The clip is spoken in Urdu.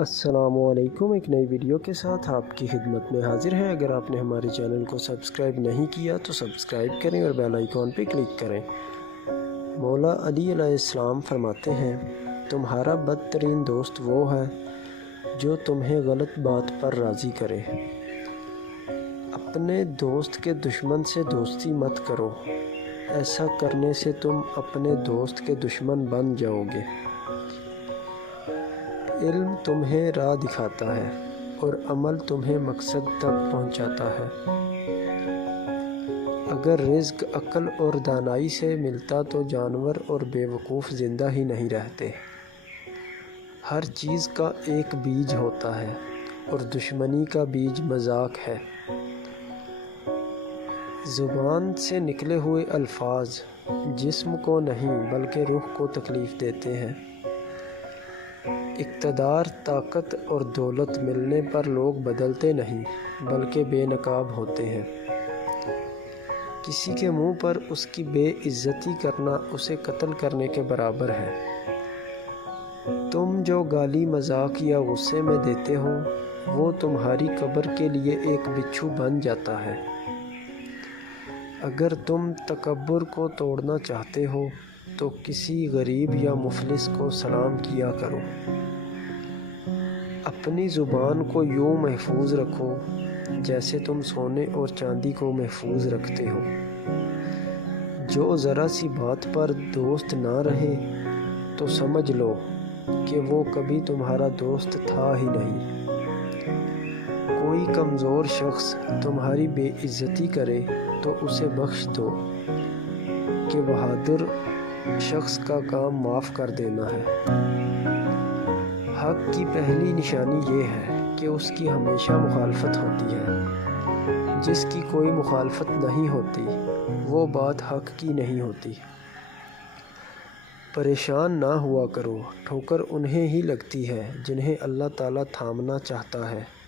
السلام علیکم، ایک نئی ویڈیو کے ساتھ آپ کی خدمت میں حاضر ہیں۔ اگر آپ نے ہمارے چینل کو سبسکرائب نہیں کیا تو سبسکرائب کریں اور بیل آئیکن پہ کلک کریں۔ مولا علی علیہ السلام فرماتے ہیں، تمہارا بدترین دوست وہ ہے جو تمہیں غلط بات پر راضی کرے۔ اپنے دوست کے دشمن سے دوستی مت کرو، ایسا کرنے سے تم اپنے دوست کے دشمن بن جاؤ گے۔ علم تمہیں راہ دکھاتا ہے اور عمل تمہیں مقصد تک پہنچاتا ہے۔ اگر رزق عقل اور دانائی سے ملتا تو جانور اور بے وقوف زندہ ہی نہیں رہتے۔ ہر چیز کا ایک بیج ہوتا ہے اور دشمنی کا بیج مذاق ہے۔ زبان سے نکلے ہوئے الفاظ جسم کو نہیں بلکہ روح کو تکلیف دیتے ہیں۔ اقتدار، طاقت اور دولت ملنے پر لوگ بدلتے نہیں بلکہ بے نقاب ہوتے ہیں۔ کسی کے منہ پر اس کی بے عزتی کرنا اسے قتل کرنے کے برابر ہے۔ تم جو گالی مذاق یا غصے میں دیتے ہو وہ تمہاری قبر کے لیے ایک بچھو بن جاتا ہے۔ اگر تم تکبر کو توڑنا چاہتے ہو تو کسی غریب یا مفلس کو سلام کیا کرو۔ اپنی زبان کو یوں محفوظ رکھو جیسے تم سونے اور چاندی کو محفوظ رکھتے ہو۔ جو ذرا سی بات پر دوست نہ رہے تو سمجھ لو کہ وہ کبھی تمہارا دوست تھا ہی نہیں۔ کوئی کمزور شخص تمہاری بے عزتی کرے تو اسے بخش دو کہ بہادر شخص کا کام معاف کر دینا ہے۔ حق کی پہلی نشانی یہ ہے کہ اس کی ہمیشہ مخالفت ہوتی ہے۔ جس کی کوئی مخالفت نہیں ہوتی وہ بات حق کی نہیں ہوتی۔ پریشان نہ ہوا کرو، ٹھوکر انہیں ہی لگتی ہے جنہیں اللہ تعالیٰ تھامنا چاہتا ہے۔